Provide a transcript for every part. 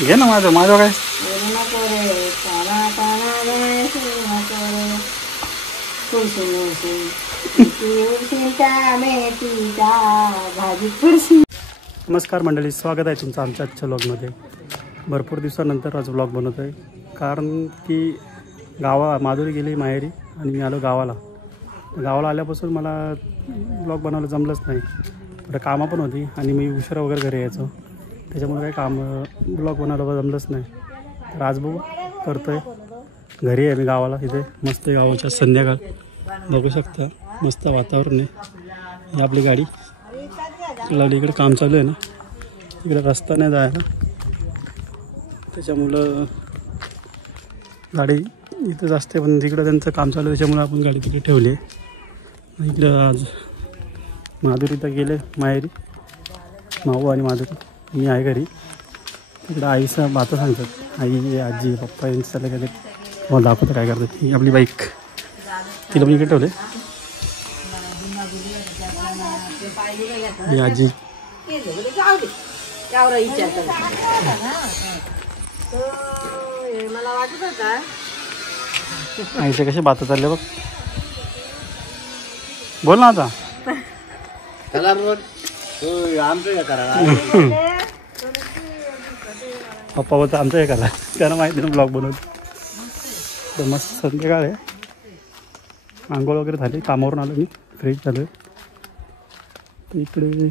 घे ना माझं माझं काय नमस्कार मंडळी, स्वागत आहे तुमचं आमच्या आजच्या व्लॉगमध्ये. भरपूर दिवसानंतर आज व्लॉग बनवतो आहे, कारण की माधुरी गेली माहेरी आणि मी आलो गावाला आल्यापासून मला व्लॉग बनवायला जमलंच नाही. थोडं कामं पण होती आणि मी उशिरा वगैरे घरी यायचो, त्याच्यामुळे काही व्लॉग बनवायला जमलंच नाही. तर आज करतो आहे. घरी आहे मी गावाला, इथे मस्त गावाच्या संध्याकाळ बघू शकता, मस्त वातावरण आहे. ही आपली गाडी लावली, इकडे काम चालू आहे ना, इकडे रस्ता नाही जायला, त्याच्यामुळं गाडी इथंच असते. पण तिकडं त्यांचं काम चालू आहे, त्याच्यामुळं आपण गाडी तिकडे ठेवली आहे. इकडं आज माधुरी तर गेले माहेरी, माऊ आणि माधुरी, मी आहे घरी. तिकडं आईचं बातं सांगतात, आई आजी पप्पा यांचं चाललं काय ते मला दाखवतं काय करतात. ही आपली बाईक, तिला पण इकडे ठेवले. ही आजी आईचे कसे बातं चालले बघ. बोल ना आता. पप्पा होता आमचं हे करा, त्यांना माहिती ना ब्लॉग बनवतो. तर मस्त संध्याकाळ आहे, आंघोळ वगैरे झाली, कामावरून आलो मी, फ्रेश झालो. इकडे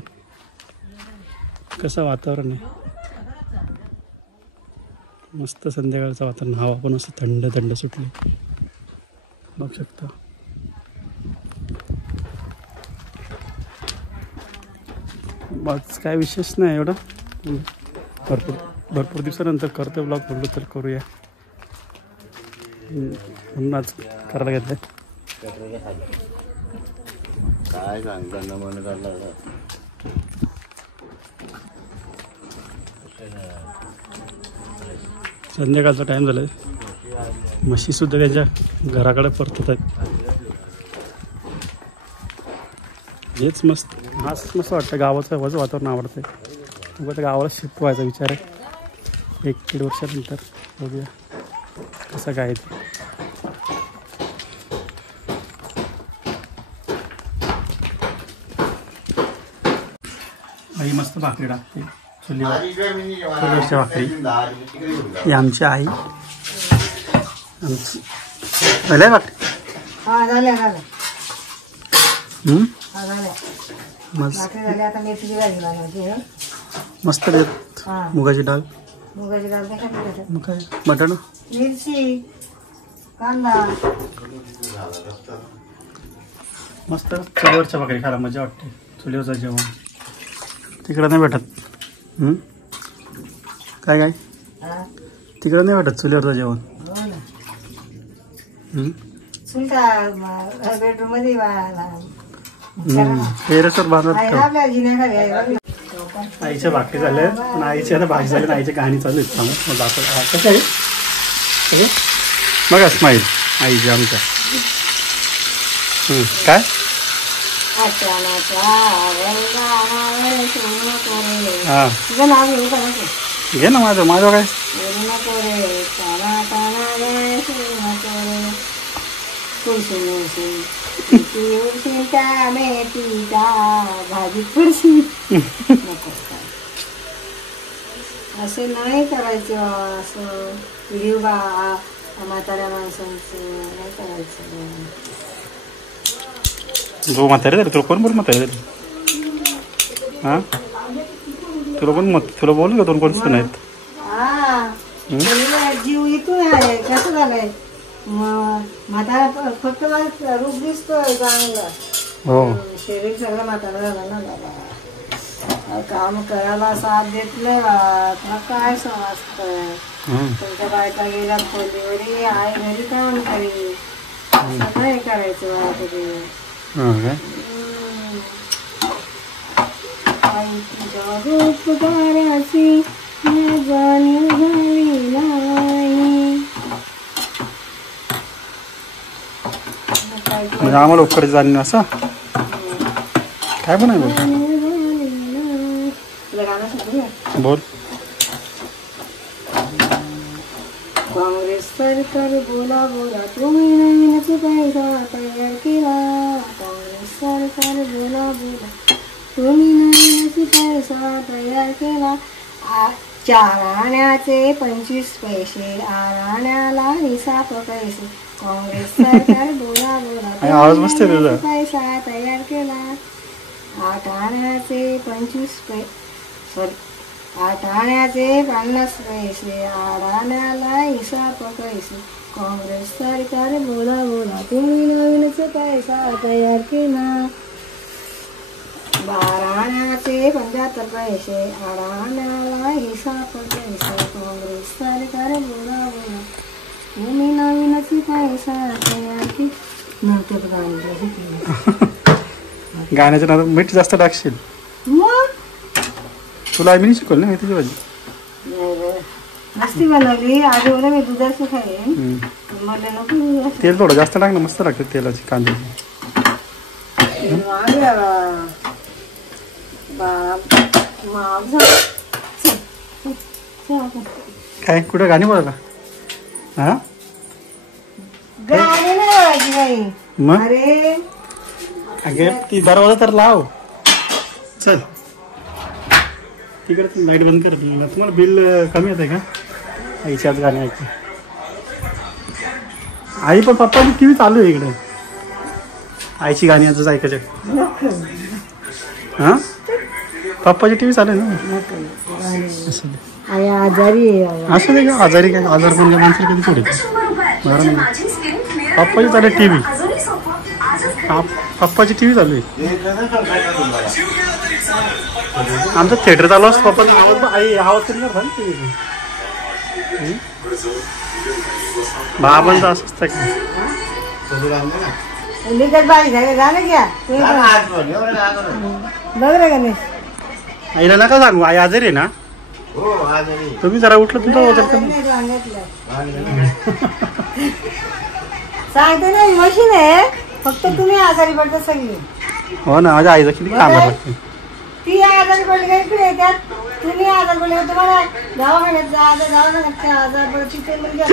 कसं वातावरण आहे, मस्त संध्याकाळचं वातावरण, हवा पण मस्त थंड थंड सुटली बघू शकता. बस काय विशेष नाही एवढं. भरपूर दिवसानंतर करतो ब्लॉग, बोललो तर करूया म्हणून आज करायला घेतलं. काय सांगताना मन काढला, संध्याकाळचा टाईम झाला आहे. म्हशीसुद्धा त्याच्या घराकडे परतत आहेत. हेच मस्त मस्त वाटतं, गावाचं वातावरण आवडतं. मग आता गावाला शिफ्ट व्हायचा विचार आहे 1-1.5 वर्षानंतर, बघूया कसं काय ते. आई मस्त भाकरी टाकते चुलीवर, चुलीवरच्या भाकरी. ही आमची आई, आमची झाल्या भाकरी. मस्त देत मुगाची डाळ, मग काय बटाटा, मिरची, कांदा, मस्त चुलीवरच्या भाकरी खायला मजा वाटते. चुलीवरचं जेवण तिकडं नाही भेटत. काय काय तिकडं नाही भेटत चुलीवरचं जेवण. बेडरूम मध्ये टेरेसवर बांधत. आईच्या भाकरी झाल्या, पण आईची आता भाजी झाली, आईची कहाणी चालू आहे. सांगू दाखव कसं आहे बघा स्माईल आईची आमच्या. काय हां घे ना माझं काय भाजी पुरशी असं नाही करायचं. असं व्हिडिओ म्हाताऱ्या माणसांचं नाही करायचं. जो म्हातारे झाले तुला कोण बोल म्हातारे झाले. हां तुला बोल का दोन कोण सुन आहेत. जीव इथून आहे, कसं झालंय म्हातारा फक्त रूप दिसतोय चांगलं, शरीर सगळं म्हातारा झालं ना बाबा. काम करायला साथ देत नाही बा, काय समजतंय. तुमच्या बायका गेल्या खोलीवरी, आई घरी काम करी, नाही करायचं बा तुझे. आम्हाला उकडे जाणे असं काय पण आहे बोल. तुला गाणं सांगू का? बोल. काँग्रेस सरकार बोला बोला तुम्ही नवीनच पैसा तयार केला. काँग्रेस सरकार बोला बोला तुम्ही नवीनच पैसा तयार केला. 4 आण्याचे 25 पैसे, 8 आण्याला हिसाब पैसे. काँग्रेस सरकार बोला बोला आवाज मस्त आहे तुझा. पैसा तयार केला. 8 आण्याचे 25 पैसे, सॉरी 8 आण्याचे 50 पैसे, 8 आण्याला हिसाब पैसे. काँग्रेस सरकार बोला बोला तुम्ही नवीनच पैसा तयार केला. 12 आण्याचे 75 पैसे, 8 आण्याला हिसाब पैसे. काँग्रेस सरकार बोला बोला तुम्ही नवीनच पैसा तयार केला. नंतर गाण्याच्या नादात मीठ जास्त टाकशील. मग तुला आम्ही शिकवलं ना मेथीची भाजी. असती बनवली आधी मला मी दुधाची खाईन. मला नको तेल थोडं जास्त टाक ना, मस्त लागते तेलाची कांद्याची. काय कुठं गाणी बोला. हा गाणी नाही बोलायची काही. मग अरे अगे ती दरवाजा तर लाव. चल तिकडे लाईट बंद कर. तुम्हाला बिल कमी येत आहे का आईच्याच गाणी ऐकते. आई पण पप्पाची टी व्ही चालू आहे इकडे. आईची गाणी आजच ऐकायचे. हां पप्पाची टी व्ही चालू आहे ना. असं दे. आई आजारी आहे. असं दे का आजारी काय आजार कोणत्या माणसाला कधी थोडी बरं नाही. पप्पाची चालू आहे टी व्ही. पप्पाची टी व्ही चालू आहे. आमचं थिएटर चालू असतं. पप्पाचा आवाज आई आवाज तरी करता ना टी व्ही. बाबांचं असं असतं का. लिखत बाई गाणं घ्या बघ रे गणेश. आईला नका सांगू आई आजारी आहे ना. तुम्ही जरा उठलं तुमचं वजन कमी. सांगते ना मशीन आहे. फक्त तुम्ही आजारी पडता सगळी. हो ना माझ्या आईचं किती काम लागते. ती आजारी पडली का इकडे येतात. तुम्ही आजार पडले का तुम्हाला दवाखान्यात दवाखान्यात आजार पडत तिथे म्हणजे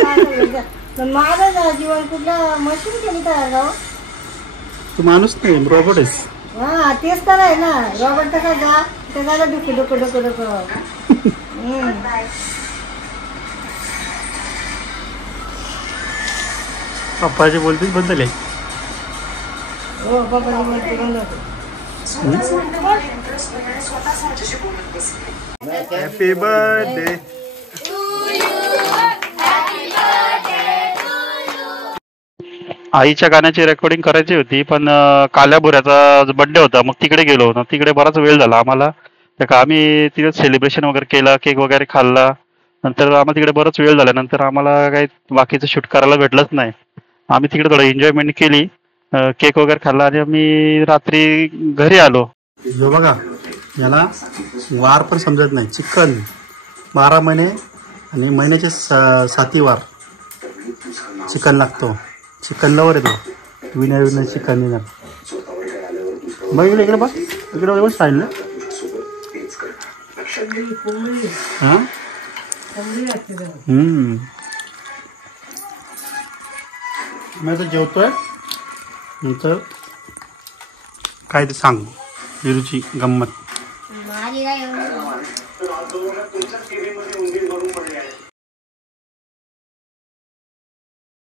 पण माझं जीवन कुठल्या मशीन केली तयार गाव. तू माणूस नाही रोबोट आहेस. हा तेच तर आहे ना. रॉबर्ट कसा जा ते झालं डुकू डुकू डुकू डुकू. पप्पाची बोलतीच बदल आहे. हो पप्पा बोलते बंद होते. Happy birthday. आईच्या गाण्याची रेकॉर्डिंग करायची होती पण काल्याबुऱ्याचा बर्थडे होता. मग तिकडे गेलो होतो. तिकडे बराच वेळ झाला आम्हाला. त्या का आम्ही तिकडे सेलिब्रेशन वगैरे केला. केक वगैरे खाल्ला. नंतर आम्हाला तिकडे बराच वेळ झाल्यानंतर आम्हाला काही बाकीचं शूट करायला भेटलंच नाही. आम्ही तिकडे थोडं एन्जॉयमेंट केली. केक वगैरे खाल्ला आणि आम्ही रात्री घरी आलो. जो बघा याला वार पण समजत नाही. चिकन 12 महिने आणि महिन्याचे 7 वार चिकन लागतो. चिकन लवर येतो. विना चिकन येणार. मग इकडे बघ इकडे सांगितलं. हां मी आता जेवतोय. नंतर काय ते सांग विरूची गंमत.